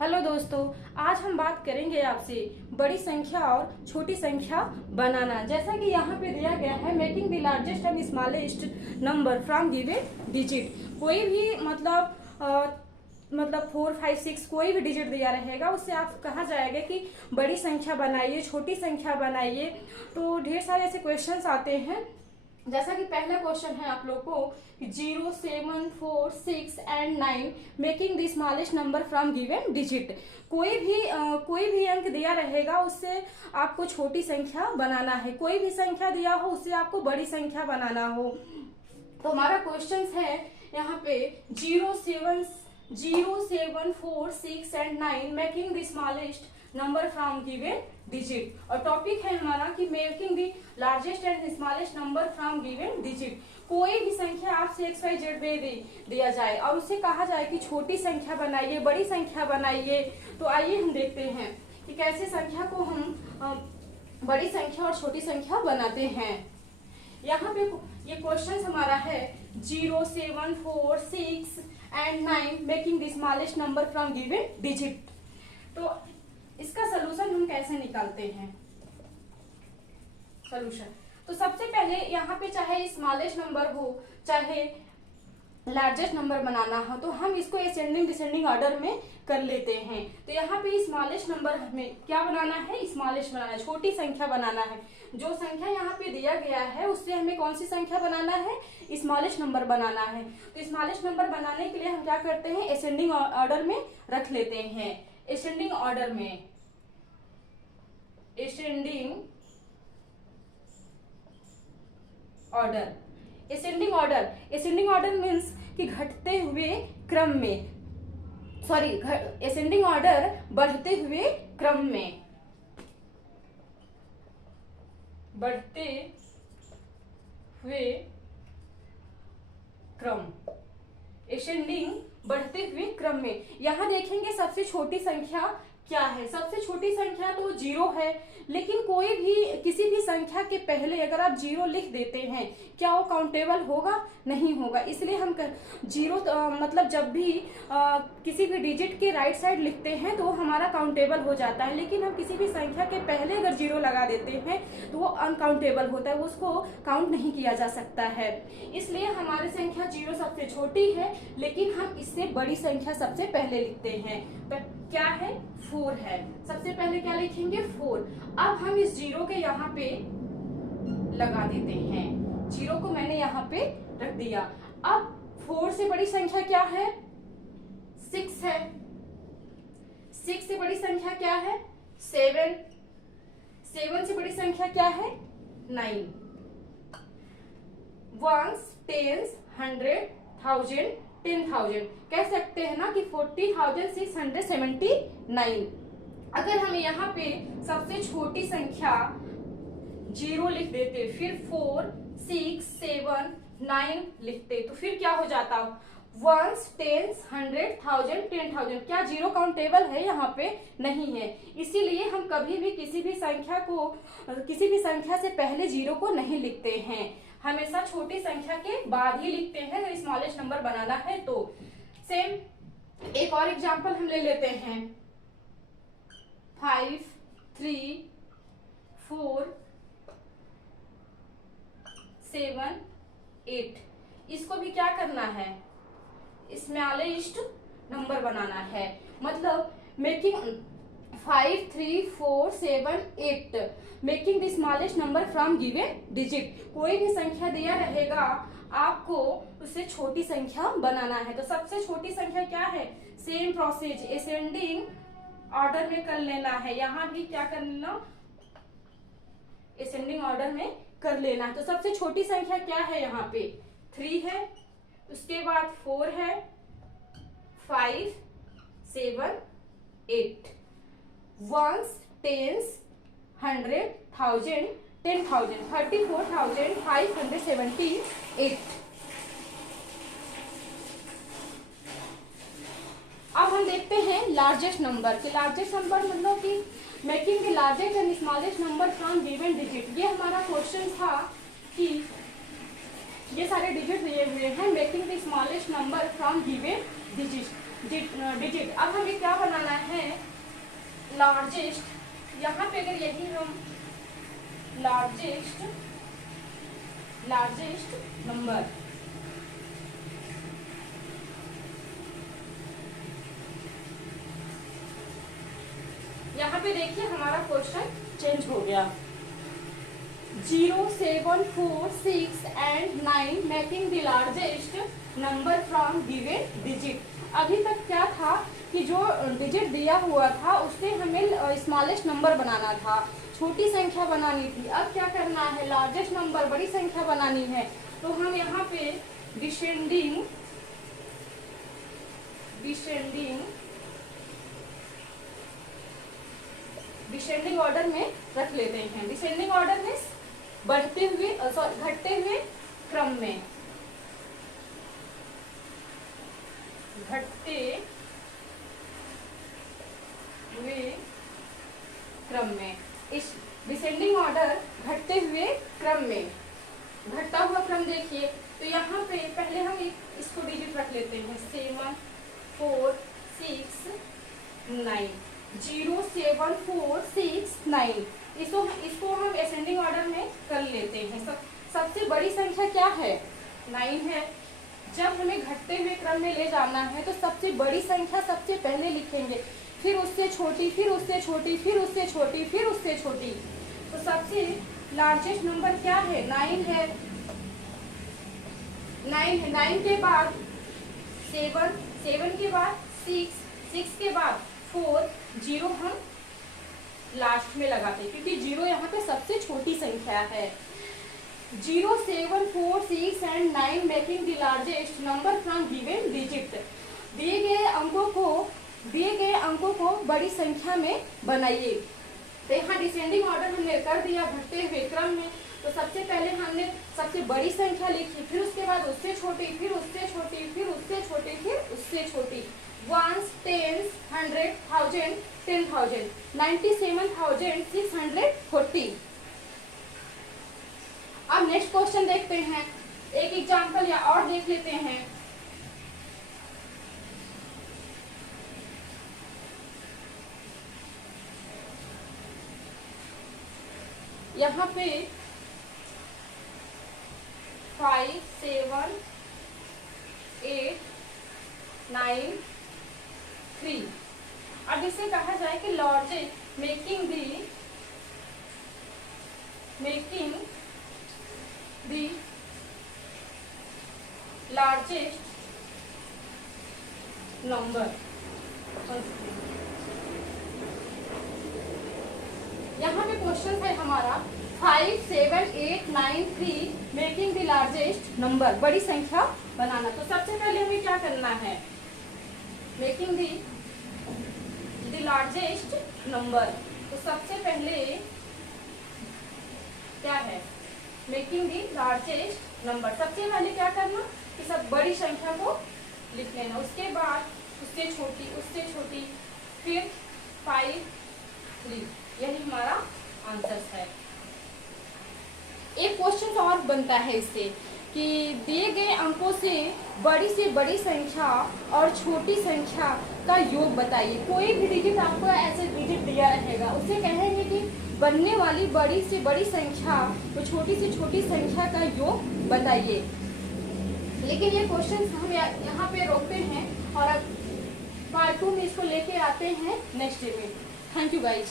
Hello दोस्तों, आज हम बात करेंगे आपसे बड़ी संख्या और छोटी संख्या बनाना। जैसा कि यहाँ पे दिया गया है, making the largest and smallest number from given digit. कोई भी मतलब 4, 5, 6 कोई भी डिजिट दिया रहेगा, उससे आप कहा जाएगा कि बड़ी संख्या बनाइए, छोटी संख्या बनाइए। तो ढेर सारे ऐसे क्वेश्चंस आते हैं। जैसा कि पहला क्वेश्चन है आप लोग को 0, 7, 4, 6 and 9 making the smallest number from given digit. कोई भी अंक दिया रहेगा, उससे आपको छोटी संख्या बनाना है। कोई भी संख्या दिया हो, उससे आपको बड़ी संख्या बनाना हो। तो हमारा क्वेश्चन है यहाँ पे 0, 7, 4, 6 and 9 making the smallest number from given digit. और टॉपिक है हमारा कि making the largest and smallest number from given digit. कोई भी संख्या आपसे XYZ दिया जाए और उससे कहा जाए कि छोटी संख्या बनाइए, बड़ी संख्या बनाइए। तो आइए हम देखते हैं कि कैसे संख्या को हम बड़ी संख्या और छोटी संख्या बनाते हैं। यहाँ पे ये क्वेश्चन हमारा है 0, 7, 4, 6 and 9 making the smallest number from given digit. तो इसका सलूशन हम कैसे निकालते हैं? सलूशन तो सबसे पहले यहाँ पे चाहे स्मॉलेस्ट नंबर हो चाहे लार्जेस्ट नंबर बनाना हो, तो हम इसको असेंडिंग डिसेंडिंग ऑर्डर में कर लेते हैं। तो यहाँ पे स्मॉलेस्ट नंबर हमें क्या बनाना है? स्मॉलेस्ट बनाना है, छोटी संख्या बनाना है। जो संख्या यहाँ पे दिया गया है उससे हमें कौन सी संख्या बनाना है? स्मॉलेस्ट नंबर बनाना है। तो स्मॉलेस्ट नंबर बनाने के लिए हम क्या करते हैं? असेंडिंग ऑर्डर में रख लेते हैं। असेंडिंग ऑर्डर में असेंडिंग ऑर्डर मीन्स कि घटते हुए क्रम में, असेंडिंग ऑर्डर बढ़ते हुए क्रम में, असेंडिंग बढ़ते हुए क्रम में। यहाँ देखेंगे सबसे छोटी संख्या क्या है? सबसे छोटी संख्या तो 0 है। लेकिन कोई भी किसी भी संख्या के पहले अगर आप 0 लिख देते हैं, क्या वो काउंटेबल होगा? नहीं होगा। इसलिए हम 0 मतलब जब भी किसी भी डिजिट के राइट साइड लिखते हैं तो वो हमारा काउंटेबल हो जाता है। लेकिन हम किसी भी संख्या के पहले अगर 0 लगा देते हैं तो वो अनकाउंटेबल होता है, उसको काउंट नहीं किया जा सकता है। इसलिए हमारी संख्या 0 सबसे छोटी है, लेकिन हम इससे बड़ी संख्या सबसे पहले लिखते हैं। क्या है? 4 है। सबसे पहले क्या लिखेंगे? 4। अब हम इस 0 के यहाँ पे लगा देते हैं। 0 को मैंने यहाँ पे रख दिया। अब 4 से बड़ी संख्या क्या है? 6 है। 6 से बड़ी संख्या क्या है? 7। 7 से बड़ी संख्या क्या है? 9। 1s, 10s, 100, 1000, 10,000। कह सकते हैं ना कि 40,679। अगर हम यहाँ पे सबसे छोटी संख्या 0 लिख देते, फिर 4, 6, 7, 9 लिखते, तो फिर क्या हो जाता? 1s, 10s, 100, 1000, 10,000। क्या 0 काउंटेबल है? यहाँ पे नहीं है। इसीलिए हम कभी भी किसी भी संख्या से पहले 0 को नहीं लिखते हैं, हमेशा छोटी संख्या के बाद ही लिखते हैं अगर स्मॉलेस्ट नंबर बनाना है तो। सेम एक और एग्जांपल हम ले लेते हैं 5, 3, 4, 7, 8। इसको भी क्या करना है? स्मॉलेस्ट नंबर बनाना है। मतलब making 5, 3, 4, 7, 8 making the smallest number from given digit. कोई भी संख्या दिया रहेगा, आपको उससे छोटी संख्या बनाना है। तो सबसे छोटी संख्या क्या है? सेम प्रोसेस, असेंडिंग ऑर्डर में कर लेना है। यहाँ भी क्या करना? असेंडिंग ऑर्डर में कर लेना है। तो सबसे छोटी संख्या क्या है? यहाँ पे 3 है, उसके बाद 4 है, 5, 7, 8। 1s, 10s, 100, 1000, 10,000, 34,578। अब हम देखते हैं लार्जेस्ट नंबर। लार्जेस्ट नंबर मतलब कि making the largest and smallest number from given digit. ये हमारा क्वेश्चन था कि ये सारे डिजिट दिए हुए हैं, making the smallest number from given digit. Digit. अब हमें क्या बनाना है, लार्जेस्ट। यहाँ पे अगर यही हम लार्जेस्ट नंबर, यहाँ पे देखिए हमारा क्वेश्चन चेंज हो गया। 0, 7, 4, 6 and 9 making the largest number from given digit. अभी तक क्या था कि जो डिजिट दिया हुआ था उससे हमें स्मॉलेस्ट नंबर बनाना था, छोटी संख्या बनानी थी। अब क्या करना है, लार्जेस्ट नंबर, बड़ी संख्या बनानी है। तो हम यहाँ पे डिसेंडिंग ऑर्डर में रख लेते हैं। डिसेंडिंग ऑर्डर में बढ़ते हुए घटते हुए क्रम में, घटते हुए क्रम में। इस डिसेंडिंग ऑर्डर घटते हुए क्रम में, घटता हुआ क्रम देखिए। तो यहाँ पे पहले हम इसको डिजिट रख लेते हैं, 7, 4, 6, 9। 0, 7, 4, 6, 9। इसको हम असेंडिंग ऑर्डर में कर लेते हैं। सबसे बड़ी संख्या क्या है, 9 है। जब हमें घटते हुए क्रम में ले जाना है तो सबसे बड़ी संख्या सबसे पहले लिखेंगे, फिर उससे छोटी, फिर उससे छोटी, फिर उससे छोटी, फिर उससे छोटी। तो सबसे लार्जेस्ट नंबर क्या है, 9 है। 9 है। 9 के बाद 7, 7 के बाद 6, 6 के बाद 4, 0 हम लास्ट में लगाते हैं क्योंकि 0 यहाँ पे सबसे छोटी संख्या है। 0, 7, 4, 6 and 9 making the largest number from given digit. दिए गए अंकों को बड़ी संख्या में बनाइए। तो यहाँ डिसेंडिंग ऑर्डर हमने कर दिया घटते हुए क्रम में। तो सबसे पहले हमने सबसे बड़ी संख्या लिखी, फिर उसके बाद उससे छोटी, फिर उससे छोटी, फिर उससे छोटी, फिर उससे छोटी। 1s, 10s, 100, 1000, 10,000, 97,640। अब नेक्स्ट क्वेश्चन देखते हैं, एक एग्जांपल या और देख लेते हैं। यहाँ पे 5, 7, 8, 9, 3। अब इसे कहा जाए कि largest making the largest number. यहाँ पे क्वेश्चन है हमारा 5, 7, 8, 9, 3 मेकिंग द लार्जेस्ट नंबर, बड़ी संख्या बनाना। तो सबसे पहले हमें क्या करना है, मेकिंग द लार्जेस्ट नंबर। तो सबसे पहले क्या है, मेकिंग द लार्जेस्ट नंबर। सबसे पहले क्या करना कि सब बड़ी संख्या को लिख लेना, उसके बाद उससे छोटी, फिर 5, 3। यही हमारा आंसर है। एक क्वेश्चन और बनता है इससे कि दिए गए अंकों से बड़ी संख्या और छोटी संख्या का योग बताइए। कोई भी डिजिट आपको ऐसे डिजिट दिया रहेगा, उससे कहेंगे कि बनने वाली बड़ी से बड़ी संख्या तो छोटी से छोटी संख्या का योग बताइए। लेकिन ये क्वेश्चन हम यहाँ पे रोकते हैं और अब पार्ट 2 में इसको लेके आते हैं नेक्स्ट डे में। Thank you guys.